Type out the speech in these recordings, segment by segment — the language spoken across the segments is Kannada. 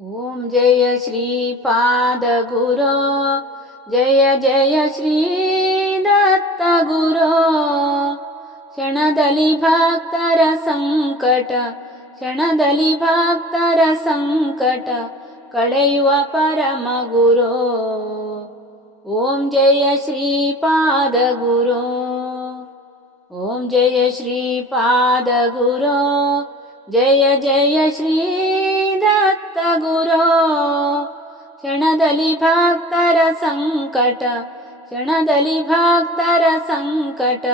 ॐ जय श्री पादगुरो जय जय श्री दत्तगुरो। क्षणदलि भक्तर सङ्कट क्षणदलि भक्तः संकट कलयुव परमगुरो ॐ जय श्री पादगुरो ॐ जय श्री पादगुरो जय जय श्री ಜಯ ಗುರೋ. ಕ್ಷಣದಲ್ಲಿ ಭಕ್ತರ ಸಂಕಟ, ಕ್ಷಣದಲ್ಲಿ ಭಕ್ತರ ಸಂಕಟ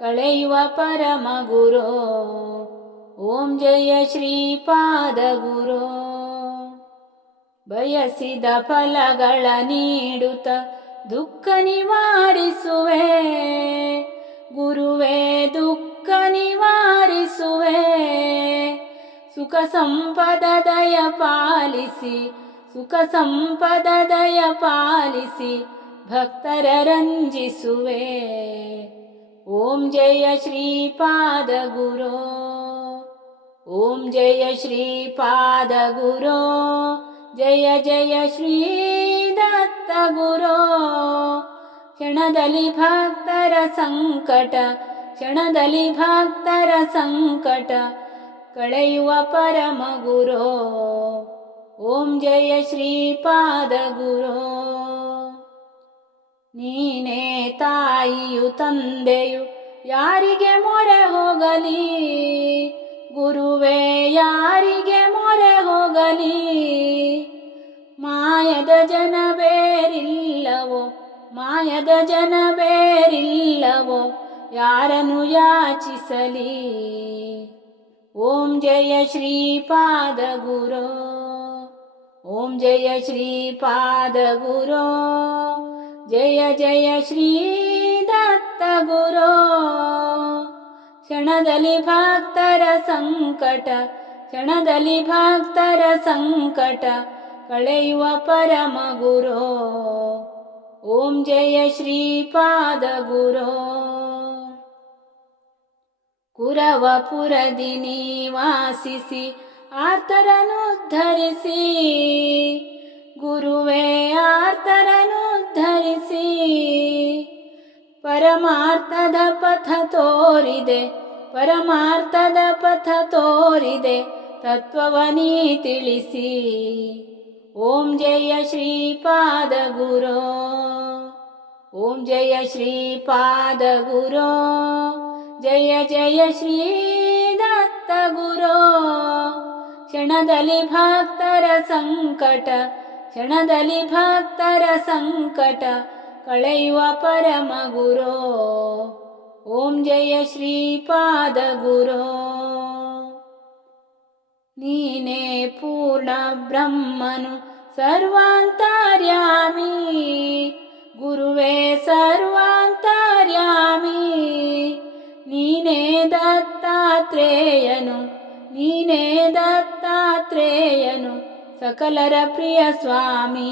ಕಳೆಯುವ ಪರಮ ಗುರೋ. ಓಂ ಜಯ ಶ್ರೀಪಾದ ಗುರೋ. ಬಯಸಿದ ಫಲಗಳ ನೀಡುತ್ತ ದುಃಖ ನಿವಾರಿಸುವೆ. ಗುರುವೇ, ದುಃಖ ನಿವಾರಿಸುವೆ ಸುಖ ಸಂಪದ ದಯ ಪಾಲಿಸಿ ಸುಖ ಸಂಪದ ದಯ ಪಾಲಿಸಿ ಭಕ್ತರ ರಂಜಿಸುವೆ ಓಂ ಜಯ ಶ್ರೀಪಾದ ಗುರೋ ಓಂ ಜಯ ಶ್ರೀಪಾದ ಗುರೋ ಜಯ ಜಯ ಶ್ರೀ ದತ್ತ ಗುರೋ ಕ್ಷಣದಲ್ಲಿ ಭಕ್ತರ ಸಂಕಟ ಕ್ಷಣದಲ್ಲಿ ಭಕ್ತರ ಸಂಕಟ ಕಳೆಯುವ ಪರಮ ಗುರೋ ಓಂ ಜಯ ಶ್ರೀಪಾದ ಗುರೋ ನೀನೇ ತಾಯಿಯು, ತಂದೆಯು, ಯಾರಿಗೆ ಮೊರೆ ಹೋಗಲಿ? ಗುರುವೇ, ಯಾರಿಗೆ ಮೊರೆ ಹೋಗಲಿ? ಮಾಯದ ಜನ ಬೇರಿಲ್ಲವೋ ಮಾಯದ ಜನ ಬೇರಿಲ್ಲವೋ ಯಾರನ್ನು ಯಾಚಿಸಲಿ? ॐ जय श्रीपादगुरो। ॐ जय श्रीपादगुरो। जय जय श्री दत्तगुरो क्षणदलि भक्तर सङ्कट क्षणदलि भक्तर भक्तः सङ्कट कलयुव परमगुरो ॐ जय श्रीपादगुरो। ಗುರೋ ಪುರದಿ ಜಯ ಶ್ರೀಪಾದ ನಿವಾಸಿಸಿ ಆರ್ತರನು ಧರಿಸಿ. ಗುರುವೇ ಆರ್ತರನು ಧರಿಸಿ. ಪರಮಾರ್ಥದ ಪಥ ತೋರಿದೆ, ಪರಮಾರ್ಥದ ಪಥ ತೋರಿದೆ, ತತ್ವವನೀ ತಿಳಿಸಿ. ಓಂ ಜಯ ಶ್ರೀಪಾದ ಗುರೋ, ಓಂ ಜಯ ಶ್ರೀಪಾದ ಗುರೋ. जय जय श्री दत्तगुरो क्षणदलि भक्तर सङ्कट क्षणदलि भक्तःर सङ्कट कलय परमगुरो ॐ जय श्रीपादगुरो नीने पूर्ण ब्रह्मनु सर्वान् तर्यामि सकलरप्रियस्वामी।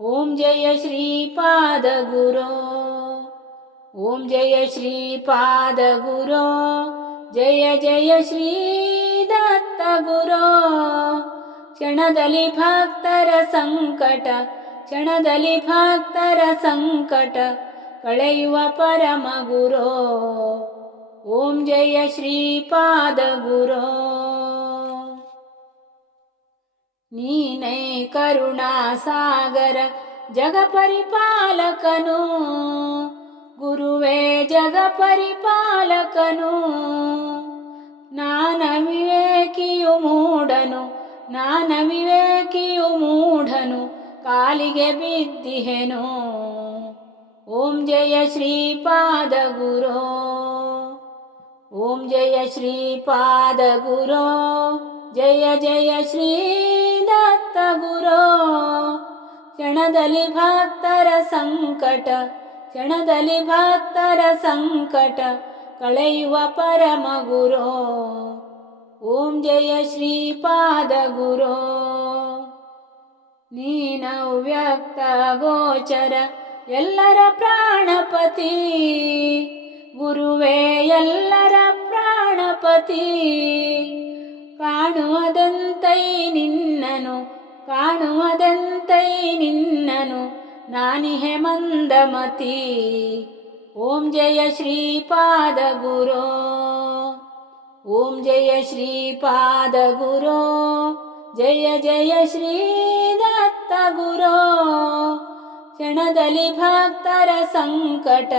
ॐ जय श्रीपादगुरो। ॐ जय श्रीपादगुरो। जय जय श्री दत्तगुरो क्षण भक्तर सङ्कट क्षणदलि भक्तर सङ्कट पलय परमगुरो। ॐ जय श्रीपादगुरो। ಜಗ ಪರಿಪಾಲಕನು ಗುರುವೇ ಜಗ ಪರಿಪಾಲಕನು ನಾನ ವಿವೇಕಿಯು ಮೂಢನು ನಾನ ವಿವೇಕಿಯು ಮೂಢನು ಕಾಲಿಗೆ ಬಿದ್ದಿಹೆನು ಓಂ ಜಯ ಶ್ರೀಪಾದ ಗುರೋ ಓಂ ಜಯ ಶ್ರೀಪಾದ ಗುರೋ ಜಯ ಜಯ ಶ್ರೀ ದತ್ತ ಗುರೋ ಕ್ಷಣದಲ್ಲಿ ಭಕ್ತರ ಸಂಕಟ ಕ್ಷಣದಲ್ಲಿ ಭಕ್ತರ ಸಂಕಟ, ಕಳೆಯುವ ಪರಮ ಗುರೋ. ಓಂ ಜಯ ಶ್ರೀಪಾದ ಗುರೋ. ನೀನವು ವ್ಯಕ್ತ ಗೋಚರ, ಎಲ್ಲರ ಪ್ರಾಣಪತಿ. ಗುರುವೇ, ಎಲ್ಲರ ಪ್ರಾಣಪತಿ. ಕಾಣುವುದಂತೈ ನಿನ್ನನು ನಿನ್ನನು ಕಾಣುವುದೆಂತೈ ನಿನ್ನನು ನಾನಿಹೆ ಮಂದಮತಿ. ಓಂ ಜಯ ಶ್ರೀಪಾದ ಗುರೋ ಓಂ ಜಯ ಶ್ರೀಪಾದ ಗುರೋ ಜಯ ಜಯ ಶ್ರೀ ದತ್ತ ಗುರೋ ಕ್ಷಣದಲ್ಲಿ ಭಕ್ತರ ಸಂಕಟ,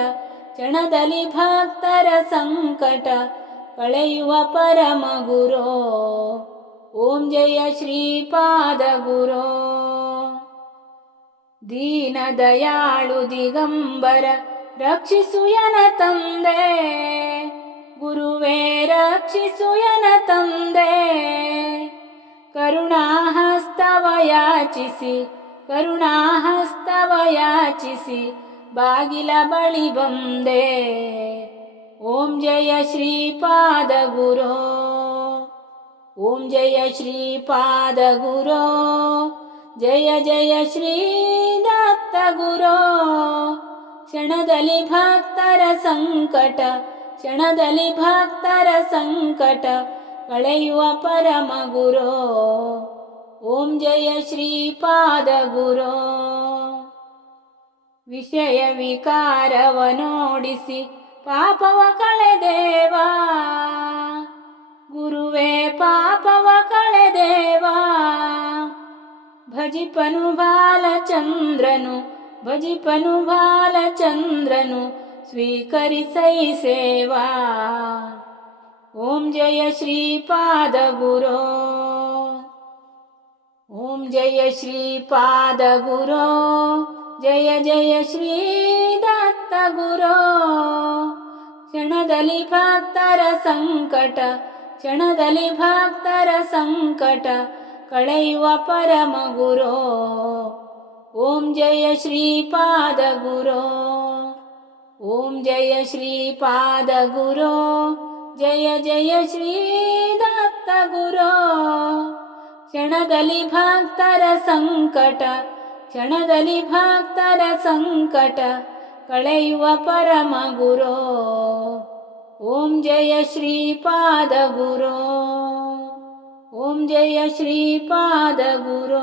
ಕ್ಷಣದಲ್ಲಿ ಭಕ್ತರ ಸಂಕಟ, ಕಳೆಯುವ ಪರಮ ಗುರೋ ಓಂ ಜಯ ಶ್ರೀಪಾದ ಗುರೋ ದೀನ ದಯಾಳು ದಿಗಂಬರ ರಕ್ಷಿಸುಯನ ತಂದೆ. ಗುರುವೇ ರಕ್ಷಿಸುಯನ ತಂದೆ. ಕರುಣಾಹಸ್ತವ ಯಾಚಿಸಿ ಕರುಣಾಹಸ್ತವ ಯಾಚಿಸಿ, ಬಾಗಿಲ ಬಳಿ ಬಂದೆ. ಓಂ ಜಯ ಶ್ರೀಪಾದ ಗುರೋ ಓಂ ಜಯ ಶ್ರೀಪಾದ ಗುರೋ ಜಯ ಜಯ ಶ್ರೀ ದತ್ತ ಗುರೋ ಕ್ಷಣದಲ್ಲಿ ಭಕ್ತರ ಸಂಕಟ, ಕ್ಷಣದಲ್ಲಿ ಭಕ್ತರ ಸಂಕಟ ಕಳೆಯುವ ಪರಮ ಗುರೋ. ಓಂ ಜಯ ಶ್ರೀಪಾದ ಗುರೋ ವಿಷಯ ವಿಕಾರವ ನೋಡಿಸಿ ಪಾಪವ ಕಳೆದೇವಾ. भजि पनुभालचन्द्रनु भजि पनुभालचन्द्रनु स्वीकरि सई सेवा। ॐ जय श्रीपादगुरो। ॐ जय श्रीपादगुरो। जय जय श्री दत्तगुरो क्षणदलि भक्तर संकट क्षणदलि भक्तर संकट ಕಳೆಯುವ ಪರಮ ಗುರೋ. ಓಂ ಜಯ ಶ್ರೀಪಾದ ಗುರೋ. ಓಂ ಜಯ ಶ್ರೀಪಾದ ಗುರೋ. ಜಯ ಜಯ ಶ್ರೀ ದತ್ತ ಗುರೋ. ಕ್ಷಣದಲ್ಲಿ ಭಕ್ತರ ಸಂಕಟ, ಕ್ಷಣದಲ್ಲಿ ಭಕ್ತರ ಸಂಕಟ ಕಳೆಯುವ ಪರಮ ಗುರೋ. ಓಂ ಜಯ ಶ್ರೀಪಾದ ಗುರೋ. ॐ जय श्रीपादगुरो।